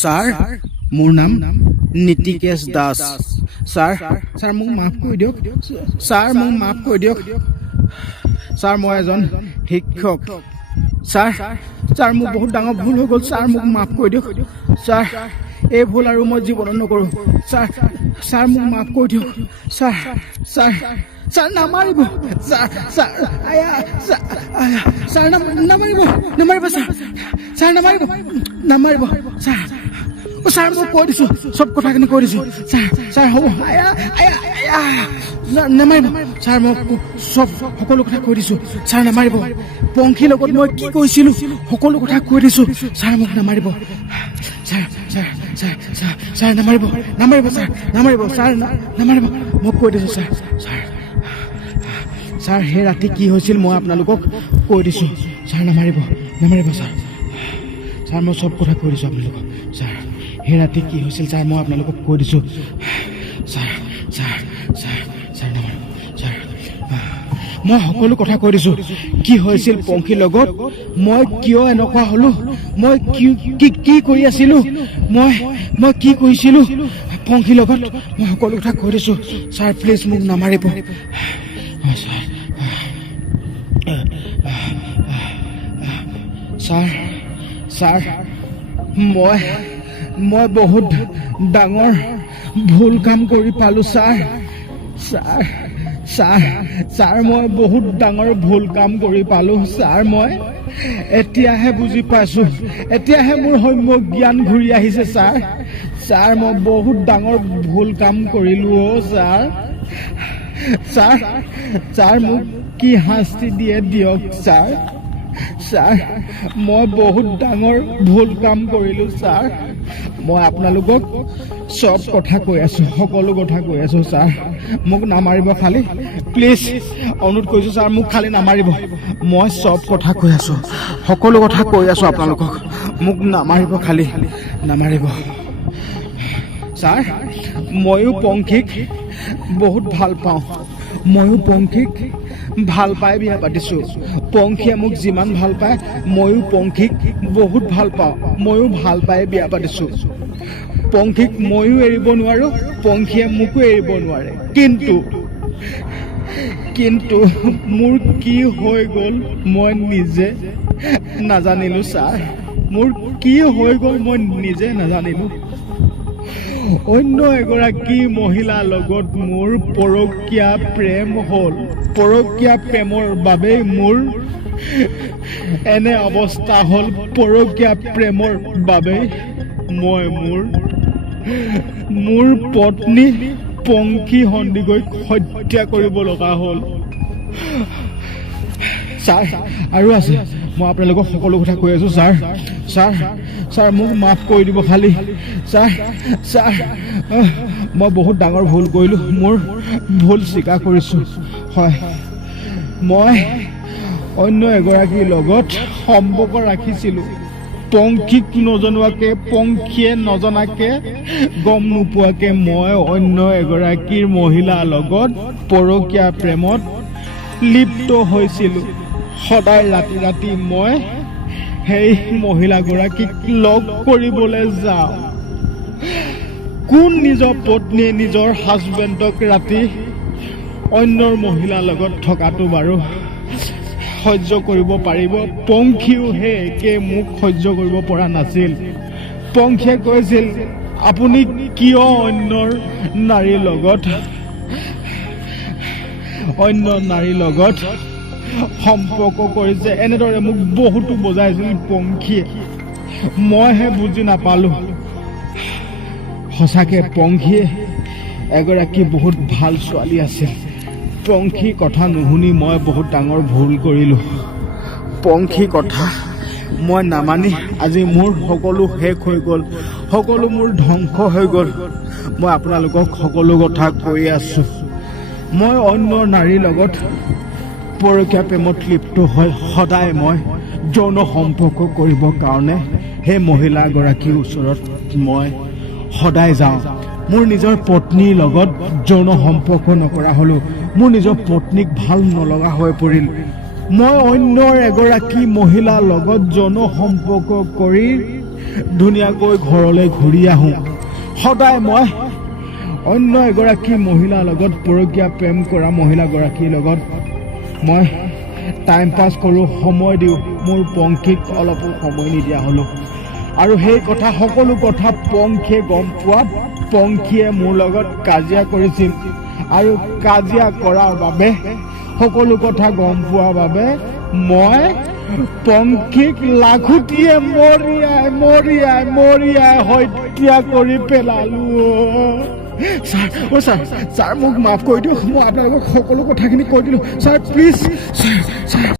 Sir মোৰ নাম Nitikesh Das. Sir sir মোক মাফ কৰি দিয়ক। স্যাৰ মোক মাফ কৰি দিয়ক। স্যাৰ মই এজন শিক্ষক। স্যাৰ স্যাৰ মোৰ বহুত ডাঙৰ ভুল হৈ গ'ল। স্যাৰ মোক মাফ কৰি দিয়ক। স্যাৰ এই ভুল আৰু মই জীৱনত নকৰোঁ। স্যাৰ স্যাৰ মোক মাফ কৰি দিয়ক। স্যাৰ স্যাৰ স্যাৰ নামাৰিব। স্যাৰ স্যাৰ আয়া স্যাৰ নামাৰিব নামাৰিব স্যাৰ স্যাৰ নামাৰিব নামাৰিব স্যাৰ। স্যাৰ মই কৈ দিছোঁ, চব কথাখিনি কৈ দিছোঁ। স্যাৰ স্যাৰ হ'ব আয়া আয়া আয়া নামাৰিব স্যাৰ। মই চব সকলো কথা কৈ দিছোঁ। স্যাৰ নামাৰিব। পংখীৰ লগত মই কি কৈছিলোঁ সকলো কথা কৈ দিছোঁ। স্যাৰ মোক নামাৰিব। Sir sir sir sir sir নামাৰিব নামাৰিব স্যাৰ নামাৰিব স্যাৰ নামাৰিব। মোক কৈ দিছোঁ স্যাৰ। স্যাৰ স্যাৰ সেই ৰাতি কি হৈছিল মই আপোনালোকক কৈ দিছোঁ। স্যাৰ নামাৰিব নামাৰিব স্যাৰ। স্যাৰ মই চব কথা কৈ দিছোঁ আপোনালোকক। স্যাৰ সেই ৰাতি কি হৈছিল স্যাৰ মই আপোনালোকক কৈ দিছোঁ। স্যাৰ স্যাৰ স্যাৰ স্যাৰ নামাৰিব স্যাৰ। মই সকলো কথা কৈ দিছোঁ। কি হৈছিল পংখীৰ লগত, মই কিয় এনেকুৱা হ'লোঁ, মই কি কৰি আছিলোঁ, মই কি কৰিছিলোঁ পংখীৰ লগত, মই সকলো কথা কৈ দিছোঁ। স্যাৰ প্লিজ মোক নামাৰিব। স্যাৰ স্যাৰ মই বহুত ডাঙৰ ভুল কাম কৰি পালোঁ স্যাৰ। স্যাৰ স্যাৰ স্যাৰ মই বহুত ডাঙৰ ভুল কাম কৰি পালোঁ স্যাৰ। মই এতিয়াহে বুজি পাইছোঁ, এতিয়াহে মোৰ সম্যক জ্ঞান ঘূৰি আহিছে স্যাৰ। স্যাৰ মই বহুত ডাঙৰ ভুল কাম কৰিলোঁ অ' স্যাৰ। স্যাৰ স্যাৰ মোক কি শাস্তি দিয়ে দিয়ক স্যাৰ। স্যাৰ মই বহুত ডাঙৰ ভুল কাম কৰিলোঁ স্যাৰ। মই আপোনালোকক চব কথা কৈ আছোঁ, সকলো কথা কৈ আছোঁ স্যাৰ। মোক নামাৰিব খালি, প্লিজ অনুৰোধ কৰিছোঁ স্যাৰ, মোক খালি নামাৰিব। মই চব কথা কৈ আছোঁ, সকলো কথা কৈ আছোঁ আপোনালোকক। মোক নামাৰিব খালি, নামাৰিব স্যাৰ। ময়ো পংখীক বহুত ভাল পাওঁ। ময়ো পংখীক ভাল পাই বিয়া পাতিছোঁ। পংখীয়ে মোক যিমান ভাল পায় ময়ো পংখীক বহুত ভাল পাওঁ। ময়ো ভাল পাই বিয়া পাতিছোঁ। পংখীক ময়ো এৰিব নোৱাৰোঁ, পংখীয়ে মোকো এৰিব নোৱাৰে। কিন্তু মোৰ কি হৈ গ'ল মই নিজে নাজানিলোঁ ছাৰ। মোৰ কি হৈ গ'ল মই নিজে নাজানিলোঁ। অন্য এগৰাকী মহিলাৰ লগত মোৰ পৰকীয়া প্ৰেম হ'ল। পৰকীয়া প্ৰেমৰ বাবেই মোৰ এনে অৱস্থা হ'ল। পৰকীয়া প্ৰেমৰ বাবেই মই মোৰ পত্নী পংখী সন্দিকৈক হত্যা কৰিব লগা হ'ল। ছাৰ আৰু আছে, মই আপোনালোকক সকলো কথা কৈ আছোঁ ছাৰ। ছাৰ ছাৰ মোক মাফ কৰি দিব খালি। ছাৰ মই বহুত ডাঙৰ ভুল কৰিলোঁ। মোৰ ভুল স্বীকাৰ কৰিছোঁ। হয়, মই অন্য এগৰাকীৰ লগত সম্পৰ্ক ৰাখিছিলোঁ। পংখীক নজনোৱাকে, পংখীয়ে নজনাকে, গম নোপোৱাকে মই অন্য এগৰাকীৰ মহিলাৰ লগত পৰকীয়া প্ৰেমত লিপ্ত হৈছিলোঁ। সদায় ৰাতি ৰাতি মই সেই মহিলাগৰাকীক লগ কৰিবলৈ যাওঁ। কোন নিজৰ পত্নীয়ে নিজৰ হাজবেণ্ডক ৰাতি অন্যৰ মহিলাৰ লগত থকাটো বাৰু সহ্য কৰিব পাৰিব? পংখীও সেই একে মোক সহ্য কৰিব পৰা নাছিল। পংখীয়ে কৈছিল, আপুনি কিয় অন্য নাৰীৰ লগত সম্পৰ্ক কৰিছে? এনেদৰে মোক বহুতো বুজাইছিল পংখীয়ে। মইহে বুজি নাপালোঁ। সঁচাকে পংখীয়ে এগৰাকী বহুত ভাল ছোৱালী আছিল। পংখীৰ কথা নুশুনি মই বহুত ডাঙৰ ভুল কৰিলোঁ। পংখীৰ কথা মই নামানি আজি মোৰ সকলো শেষ হৈ গ'ল, সকলো মোৰ ধ্বংস হৈ গ'ল। মই আপোনালোকক সকলো কথা কৈ আছোঁ। মই অন্য নাৰীৰ লগত পৰকীয়া প্ৰেমত লিপ্ত হৈ সদায় মই যৌন সম্পৰ্ক কৰিবৰ কাৰণে সেই মহিলাগৰাকীৰ ওচৰত মই সদায় যাওঁ। মোৰ নিজৰ পত্নীৰ লগত যৌন সম্পৰ্ক নকৰা হ'লোঁ। মোৰ নিজৰ পত্নীক ভাল নলগা হৈ পৰিল। মই অন্য এগৰাকী মহিলাৰ লগত যৌন সম্পৰ্ক কৰি ধুনীয়াকৈ ঘৰলৈ ঘূৰি আহোঁ। সদায় মই অন্য এগৰাকী মহিলাৰ লগত পৰকীয়া প্ৰেম কৰা মহিলাগৰাকীৰ লগত মই টাইম পাছ কৰোঁ, সময় দিওঁ। মোৰ পংখীক অলপো সময় নিদিয়া হ'লোঁ। আৰু সেই কথা সকলো কথা পংখীয়ে গম পোৱাত পংখীয়ে মোৰ লগত কাজিয়া কৰিছিল। আৰু কাজিয়া কৰাৰ বাবে সকলো কথা গম পোৱাৰ বাবে মই পংখীক লাখুটিয়ে মৰিয়াই হত্যা কৰি পেলালোঁ। ছাৰ মোক মাফ কৰি দিয়ক, মই আপোনালোকক সকলো কথাখিনি কৈ দিলোঁ। Sir please sir